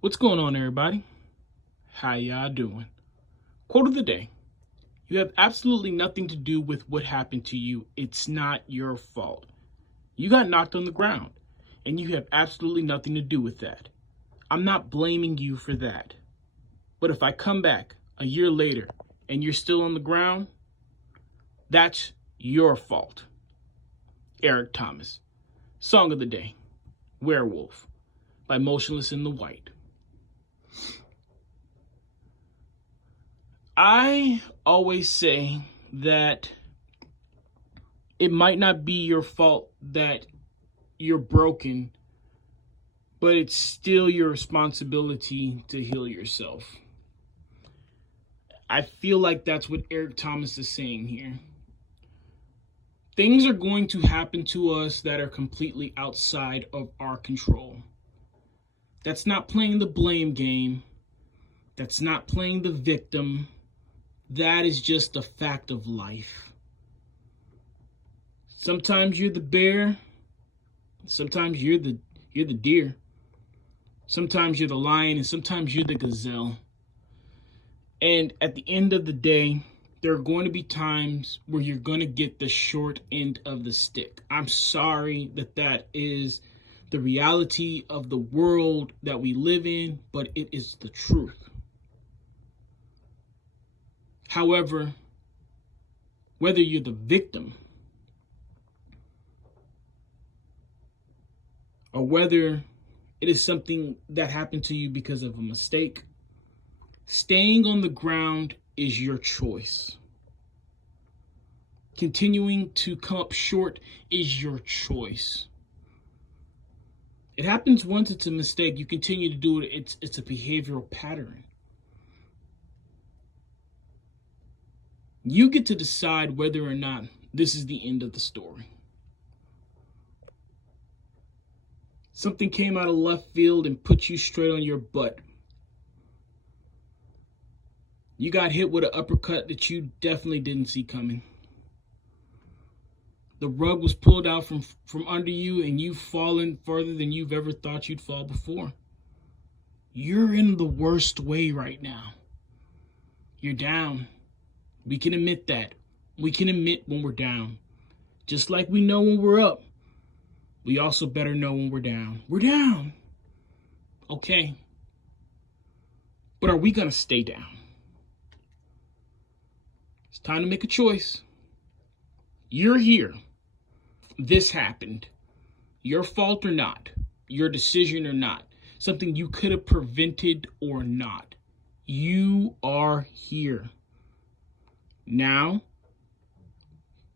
What's going on, everybody? How y'all doing? Quote of the day. You have absolutely nothing to do with what happened to you. It's not your fault. You got knocked on the ground, and you have absolutely nothing to do with that. I'm not blaming you for that. But if I come back a year later and you're still on the ground, that's your fault. Eric Thomas. Song of the day. Werewolf by Motionless in the White. I always say that it might not be your fault that you're broken, but it's still your responsibility to heal yourself. I feel like that's what Eric Thomas is saying here. Things are going to happen to us that are completely outside of our control. That's not playing the blame game. That's not playing the victim. That is just a fact of life. Sometimes you're the bear. Sometimes you're the deer. Sometimes you're the lion, and sometimes you're the gazelle. And at the end of the day, there are going to be times where you're going to get the short end of the stick. I'm sorry that is the reality of the world that we live in, but it is the truth. However, whether you're the victim or whether it is something that happened to you because of a mistake, staying on the ground is your choice. Continuing to come up short is your choice. It happens once, it's a mistake. You continue to do it, it's a behavioral pattern. You get to decide whether or not this is the end of the story. Something came out of left field and put you straight on your butt. You got hit with an uppercut that you definitely didn't see coming. The rug was pulled out from under you, and you've fallen further than you've ever thought you'd fall before. You're in the worst way right now. You're down. We can admit that. We can admit when we're down. Just like we know when we're up, we also better know when we're down. We're down. Okay. But are we going to stay down? It's time to make a choice. You're here. This happened. Your fault or not. Your decision or not. Something you could have prevented or not. You are here. Now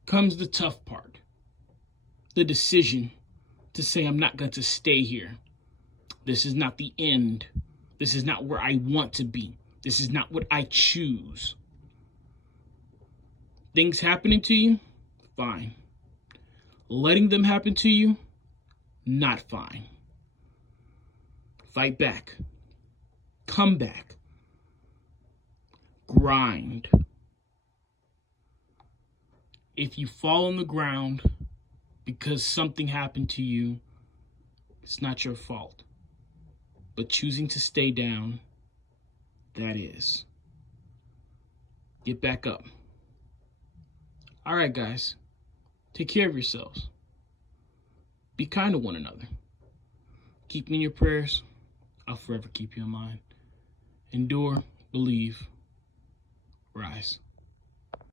comes the tough part. The decision to say, I'm not going to stay here. This is not the end. This is not where I want to be. This is not what I choose. Things happening to you, fine. Letting them happen to you, not fine. Fight back. Come back. Grind. If you fall on the ground because something happened to you, it's not your fault. But choosing to stay down, that is. Get back up. All right, guys. Take care of yourselves. Be kind to one another. Keep me in your prayers. I'll forever keep you in mind. Endure, believe, rise.